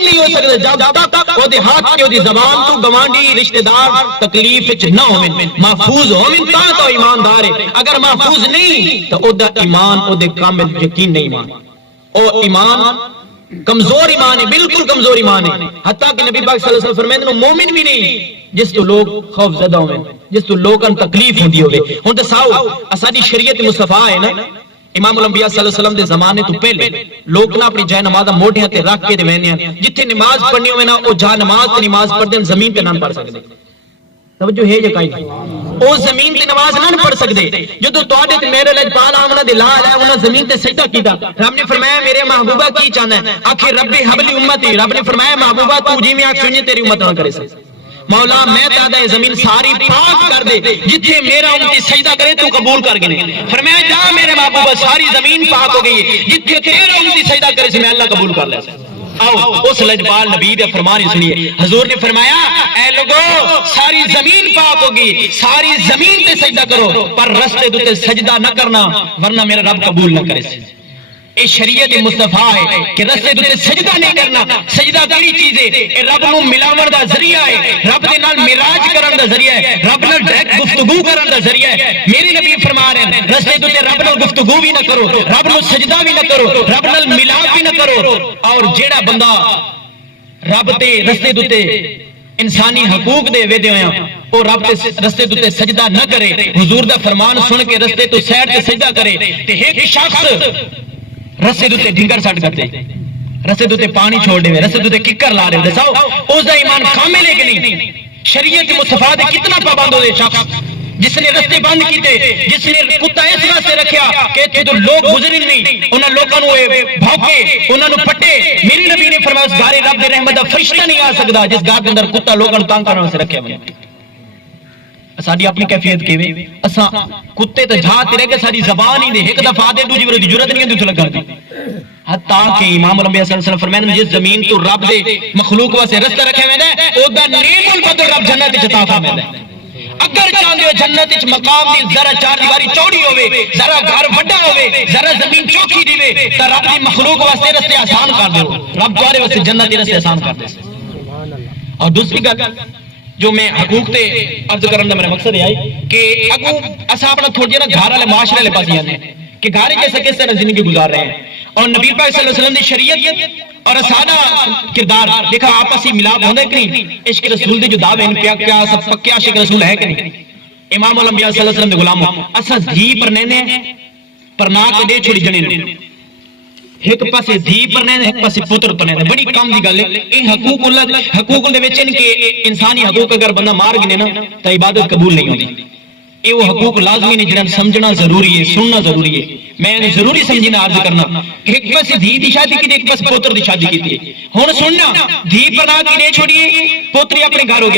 مومن نہیں ہو سکتا جب تک وہ ہاتھ کے زبان تو گوانڈی رشتہ دار تکلیف وچ نہ ہوویں محفوظ ہوویں تاں تو ایماندار ہے اگر محفوظ نہیں تو او دا ایمان او دے کامل یقین نہیں ایمان او ایمان کمزور ایمان ہے بالکل کمزور ایمان ہے حتیٰ کہ نبی پاک صلی اللہ علیہ وسلم فرمائے مومن بھی نہیں جس تو لوگ خوف زدہ ہوئے جس تو لوگاں تکلیف ہوندی ہوئے ہن تے ساؤ اساڈی شریعت مصطفیٰ ہے نا امام الانبیاء صلی اللہ علیہ وسلم دے زمانے تو پہلے لوگ نہ اپنی جائے نماز موٹیاں تے رکھ کے دے ویندے ہیں جتھے نماز پڑھنی ہوئے نا او جا نماز تے نماز پڑھ دیں زمین تے نہ پڑھ سکدے توجہ ہے یہ کائیں او زمین تے نماز نہ پڑھ سکدے جدوں تواڈے تے میرے لئی تعالی انہاں دے لا ہے انہاں زمین تے سجدہ کیتا رب نے فرمایا میرے محبوبہ کی چاہنا ہے آخر رب حبلی امتی رب نے فرمایا محبوبہ تو جی میں آکھ سنی تیری امت نہ کرے سکتا مولا میں تعداد زمین ساری پاک کر دے جتھے میرا امتی سجدہ کرے تو قبول کر گنے فرمایا جا میرے محبوبہ ساری زمین پاک ہو گئی ہے جتھے تیرا امتی سجدہ کرے سے میں اللہ قبول کر لے آؤ اس لجبال نبی دے فرمانے سنیے حضور نے فرمایا اے لوگو ساری زمین پاک ہوگی ساری زمین تے سجدہ کرو پر رستے دوتے سجدہ نہ کرنا ورنہ میرا رب قبول نہ کرے اے شریعت مصطفیٰ ہے کہ رستے دوتے سجدہ نہیں کرنا سجدہ کیڑی چیز ہے اے رب نو ملاون دا ذریعہ ہے رب دے نال معراج کرن دا ذریعہ ہے رب نال ڈائریکٹ گفتگو کرن دا ذریعہ ہے میرے نبی فرما رہے ہیں رستے دوتے رب نال گفتگو بھی نہ کرو رب نو سجدہ بھی نہ کرو رب نال ملاپ بھی نہ کرو اور جیڑا بندہ رب تے رستے دوتے انسانی حقوق دے ویدے ہویاں اور رب تے رستے دوتے سجدہ نہ کرے حضور دا فرمان سن کے رستے تو سیڈ تے سجدہ کرے تے ایک شخص رسے دوتے ڈنگر سٹ کرتے رسے دوتے پانی چھوڑ دے رسے دوتے ککر لا رہے دساؤ اس دا ایمان کامل ہے کہ نہیں شریعت مصطفیٰ دے کتنا پابند ہو دے شخص جس نے رستے بند کیتے جس نے کتا اس واسطے رکھیا کہ تے تو لوگ گزرن نہیں انہاں لوگاں نو بھوکے انہاں نو پٹے میری نبی نے فرمایا اس گھر رب دے رحمت دا فرشتہ نہیں آ سکدا جس گھر دے اندر کتا لوگاں نو تنگ کرن واسطے رکھیا ہویا ساڈی اپنی کیفیت کیویں اساں کتے تے جھا تے رہ کے ساری زبان ہی دے ایک دفعہ دے دوجی ورے جرات نہیں ہوندی لگا دی حتیٰ کہ امام الانبیاء صلی اللہ علیہ وسلم فرمایا جس زمین تو رب دے مخلوق واسطے رستہ رکھے ہوئے نے او دا نعیم البدر رب جنت وچ عطا فرمائے اگر چاہندے ہو جنت وچ مقام دی ذرا چار دیواری چوڑی ہوے ذرا گھر بڑا ہوے ذرا زمین چوکھی دیوے تے رب دی مخلوق واسطے رستے آسان کر دیو رب تمہارے واسطے جنت دے رستے آسان کر دے اور دوسری گل جو میں حقوق تے عرض کرن دا میرا مقصد ہے کہ اگوں اساں اپنا تھوڑی نا گھر والے معاشرے والے پاس جاندے کہ گھر کیسے کس طرح زندگی گزار رہے ہیں اور نبی پاک صلی اللہ علیہ وسلم دی شریعت اور سادہ کردار دیکھا آپس ہی ملاپ ہوندا کہ نہیں عشق رسول دے جو دعوے ہیں کیا سب پکے عاشق رسول ہے کہ نہیں امام الانبیاء صلی اللہ علیہ وسلم دے غلاموں اساں دھی پرنے پرنا کے دے چھوڑی جنے ایک پاسے دھی پرنے ایک پاسے پتر پرنے بڑی کم دی گل ہے اے حقوق دے وچ ان کے انسانی حقوق اگر بندہ مار گنے نا تے عبادت قبول نہیں ہوندی اے وہ حقوق لازمی نے جنہاں سمجھنا ضروری ہے سننا ضروری ہے میں ضروری سمجھنا عرض کرنا کہ ایک پاسے دھی دی شادی کی ایک پاسے پتر دی شادی کی ہن سننا دھی پرنا کی نہیں چھوڑیے پوتری اپنے گھر ہو گیا